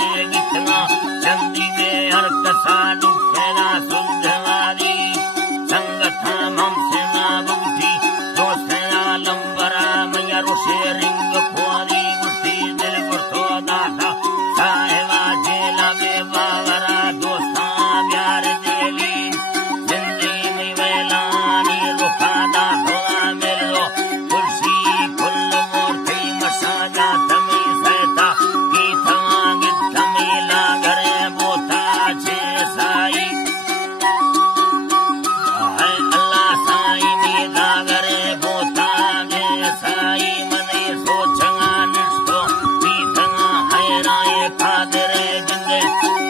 दे गितना चंदी में हर कसा दुखेरा सुधवारी संगठा हमसे ना बुद्धि तो सेना लंबरा मैया रोशे रिंग खोरी गुस्ती दिल गुस्सो दासा साहेबा जेला में बावरा दोस्ता प्यार देली जिंदगी में वेलानी रुखा दा हुआ मिलो कुर्सी फुल मूर्ति मसाजा तमी सहता की थमांगी तमी लागरे बोता छे साई अल्लाह साई में लागरे बोता छे साई मने सोचंगा निष्ठो पीठंगा हैराए खादरे जिंदे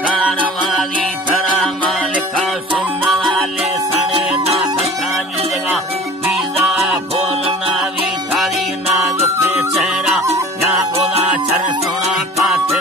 कारवाली थरा मालिका सुनना वाले सने ना खता जुलगा वीजा बोलना भी थारी ना दुखे चेहरा या गोला चर सोना खाते